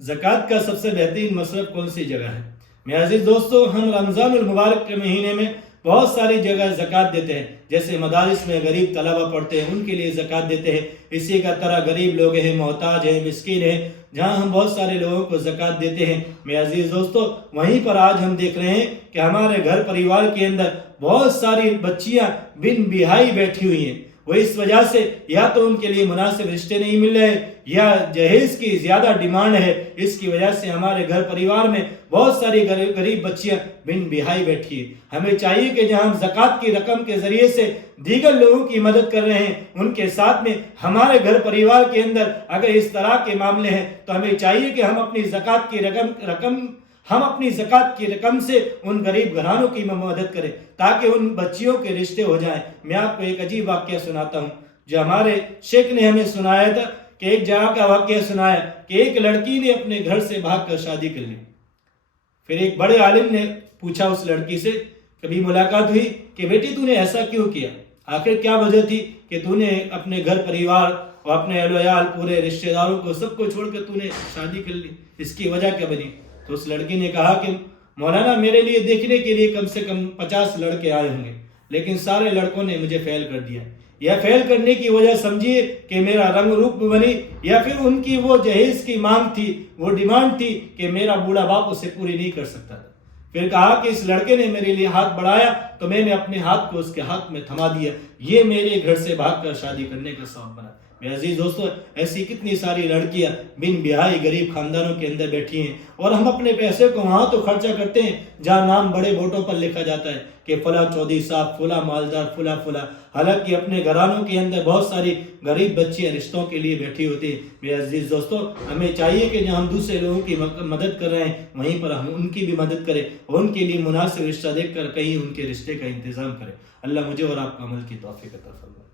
زکوٰۃ کا سب سے بہترین مصرف کون سی جگہ ہے؟ میرے عزیز دوستو، ہم رمضان المبارک کے مہینے میں بہت ساری جگہ زکوٰۃ دیتے ہیں، جیسے مدارس میں غریب طلبہ پڑھتے ہیں ان کے لیے زکوٰۃ دیتے ہیں، اسی کا طرح غریب لوگ ہیں، محتاج ہیں، مسکین ہیں، جہاں ہم بہت سارے لوگوں کو زکوٰۃ دیتے ہیں۔ میرے عزیز دوستو، وہیں پر آج ہم دیکھ رہے ہیں کہ ہمارے گھر پریوار کے اندر بہت ساری بچیاں بن بیاہی بیٹھی ہوئی ہیں۔ وہ اس وجہ سے یا تو ان کے لیے مناسب رشتے نہیں مل رہے یا جہیز کی زیادہ ڈیمانڈ ہے، اس کی وجہ سے ہمارے گھر پریوار میں بہت ساری غریب بچیاں بن بیاہی بیٹھی ہیں۔ ہمیں چاہیے کہ جہاں ہم زکوٰۃ کی رقم کے ذریعے سے دیگر لوگوں کی مدد کر رہے ہیں، ان کے ساتھ میں ہمارے گھر پریوار کے اندر اگر اس طرح کے معاملے ہیں تو ہمیں چاہیے کہ ہم اپنی زکوٰۃ کی رقم سے ان غریب گھرانوں کی مدد کریں تاکہ ان بچیوں کے رشتے ہو جائیں۔ میں آپ کو ایک عجیب واقعہ سناتا ہوں جو ہمارے شیخ نے ہمیں سنایا تھا، کہ ایک جگہ کا واقعہ سنایا کہ ایک لڑکی نے اپنے گھر سے بھاگ کر شادی کر لی۔ پھر ایک بڑے عالم نے پوچھا اس لڑکی سے، کبھی ملاقات ہوئی کہ بیٹی تو نے ایسا کیوں کیا؟ آخر کیا وجہ تھی کہ تو نے اپنے گھر پریوار اور اپنے اہل و عیال پورے رشتہ داروں کو سب کو چھوڑ کر تو نے شادی کر لی؟ اس کی وجہ کیا بنی؟ تو اس لڑکی نے کہا کہ مولانا، میرے لیے دیکھنے کے لیے کم سے کم 50 لڑکے آئے ہوں گے، لیکن سارے لڑکوں نے مجھے فیل کر دیا۔ یا فیل کرنے کی وجہ سمجھیے کہ میرا رنگ روپ بنی، یا پھر ان کی وہ جہیز کی مانگ تھی، وہ ڈیمانڈ تھی کہ میرا بوڑھا باپ اسے پوری نہیں کر سکتا تھا۔ پھر کہا کہ اس لڑکے نے میرے لیے ہاتھ بڑھایا تو میں نے اپنے ہاتھ کو اس کے ہاتھ میں تھما دیا، یہ میرے گھر سے بھاگ کر شادی کرنے کا سبب بنا۔ میرے عزیز دوستو، ایسی کتنی ساری لڑکیاں بن بیاہی غریب خاندانوں کے اندر بیٹھی ہیں، اور ہم اپنے پیسے کو وہاں تو خرچہ کرتے ہیں جہاں نام بڑے بورڈوں پر لکھا جاتا ہے کہ فلاں چودھری صاحب، فلاں مالدار، فلاں، حالانکہ اپنے گھرانوں کے اندر بہت ساری غریب بچیاں رشتوں کے لیے بیٹھی ہوتی ہیں۔ میرے عزیز دوستو، ہمیں چاہیے کہ جہاں ہم دوسرے لوگوں کی مدد کر رہے ہیں وہیں پر ہم ان کی بھی مدد کریں اور ان کے لیے مناسب رشتہ دیکھ کر کہیں ان کے رشتے کا انتظام کریں۔ اللہ مجھے اور آپ کو عمل کی توفیق عطا فرمائے۔